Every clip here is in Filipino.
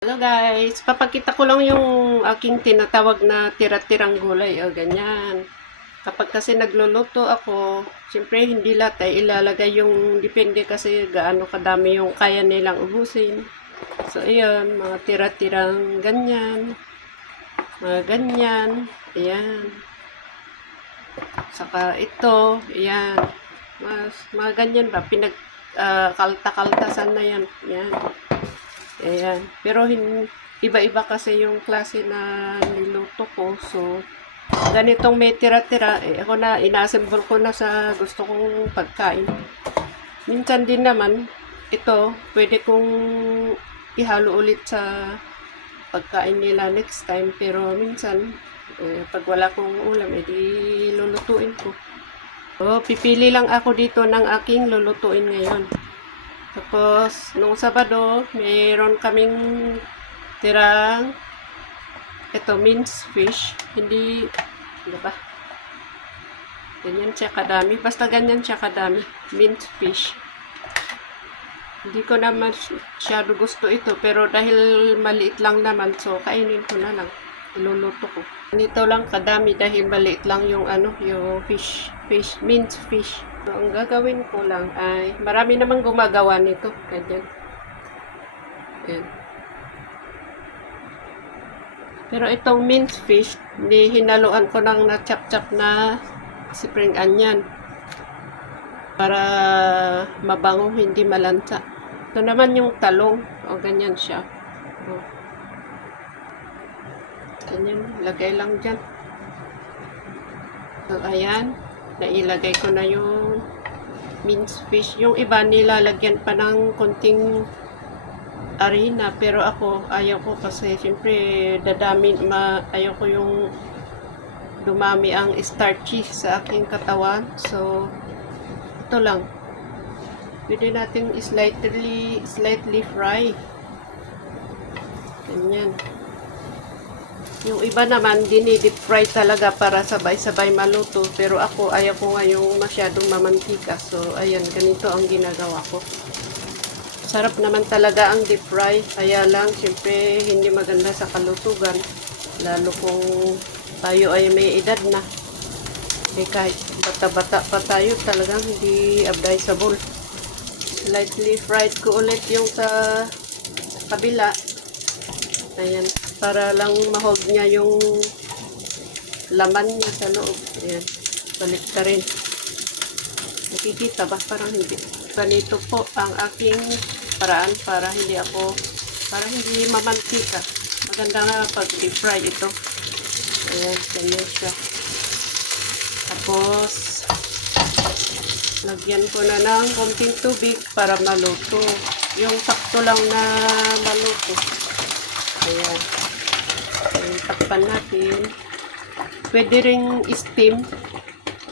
Hello guys, papakita ko lang yung aking tinatawag na tira-tirang gulay o ganyan. Kapag kasi nagluluto ako, siyempre hindi lahat ay ilalagay yung depende kasi gaano kadami yung kaya nilang ubusin. So ayun, mga tira-tirang ganyan, mga ganyan, ayan. Saka ito, ayan. Mga ganyan ba, kalta-kaltasan na yan, ayan. Ayan. Pero iba-iba kasi yung klase na niluto ko. So, ganitong may tira-tira, ako na, ina-assemble ko na sa gusto kong pagkain. Minsan din naman, ito, pwede kong ihalo ulit sa pagkain nila next time. Pero minsan, pag wala kong ulam, edi lulutuin ko. So, pipili lang ako dito ng aking lulutuin ngayon. Tapos, nung Sabado, mayroon kaming tirang ito, minced fish. Hindi, ano ba? Ganyan siya kadami. Basta ganyan siya kadami. Minced fish. Hindi ko naman masyado gusto ito. Pero dahil maliit lang naman, so kainin ko na lang. Iluluto ko. Nito lang kadami dahil maliit lang yung yung minced fish. So, ang gagawin ko lang ay, marami namang gumagawa nito. Ganyan. Ayan. Pero itong minced fish, hinaluan ko ng na-chop-chop na spring onion. Para mabango, hindi malansa. Ito naman yung talong. O, ganyan siya. O. Ganyan, lagay lang dyan. So, ayan. Nailagay ko na yung minced fish. Yung iba nilalagyan pa ng konting harina, pero ako ayaw ko kasi siyempre ayaw ko yung dumami ang starchy sa aking katawan. So ito lang. Pwede natin slightly fry. Ganyan. Yung iba naman, dinidip fry talaga para sabay-sabay maluto. Pero ako, ayaw ko nga yung masyadong mamantika. So, ayan, ganito ang ginagawa ko. Sarap naman talaga ang deep fry. Kaya lang, syempre, hindi maganda sa kalusugan. Lalo kung tayo ay may edad na. Kahit bata-bata pa tayo, talagang hindi advisable. Lightly fried ko ulit yung sa kabila. Ayan. Para lang ma-hold niya yung laman niya sa loob. Ayan. Balik ka rin. Nakikita ba? Parang hindi. Ganito po ang aking paraan para hindi mamantika. Maganda nga pag deep fry ito. Ayan. Ganyan siya. Tapos, lagyan ko na ng konting tubig para maluto. Yung sakto lang na maluto. Ayan. Takpan natin. Pwede ring steam.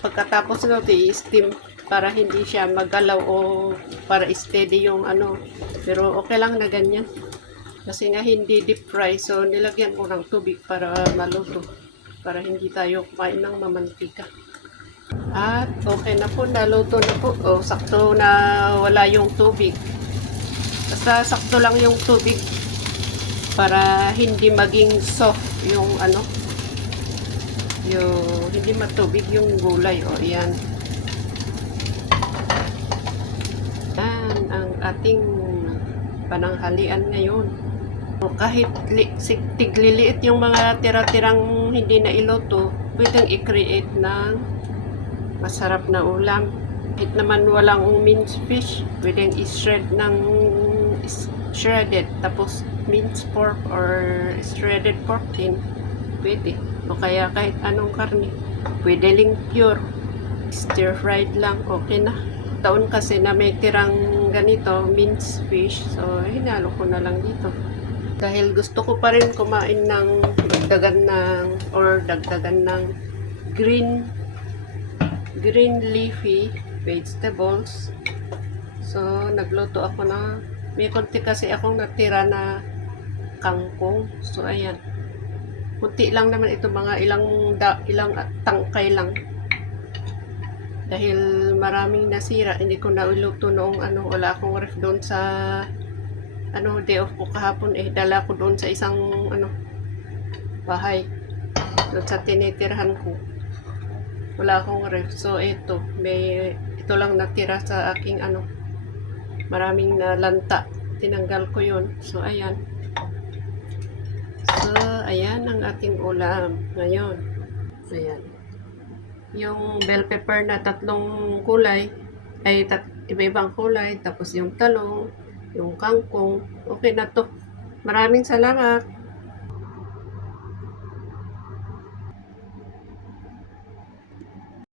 Pagkatapos natin i-steam para hindi siya magalaw o para steady yung Pero okay lang na ganyan. Kasi nga hindi deep fry. So nilagyan ko ng tubig para maluto. Para hindi tayo kumain ng mamantika. At okay na po. Naluto na po. O, sakto na wala yung tubig. Basta sakto lang yung tubig. Para hindi maging soft yung yung hindi matubig yung gulay. O yan. Yan ang ating pananghalian ngayon. O kahit tigliliit yung mga tira-tirang hindi na iluto, pwedeng i-create ng masarap na ulam. Kahit naman walang minced fish, pwedeng i-shred ng shredded, tapos minced pork or shredded pork din, pwede. O kaya kahit anong karne, pwede ling pure, stir fried lang, okay na. Taon kasi na may tirang ganito, minced fish, so hinalo ko na lang dito. Dahil gusto ko pa rin kumain ng dagdagan ng green leafy vegetables. So nagluto ako na may konti kasi akong natira na kangkong. So ayan. Kunti lang naman ito, mga ilang tangkay lang. Dahil maraming nasira, hindi ko na iluto noong wala akong ref doon sa day off ko kahapon dala ko doon sa isang bahay. Doon sa tinitirhan ko. Wala akong ref. So ito lang natira sa aking maraming lanta. Tinanggal ko yun. So ayan. So ayan ang ating ulam ngayon. Ayan. Yung bell pepper na 3 kulay ay iba-ibang kulay, tapos yung talong, yung kangkong. Okay na to. Maraming salamat.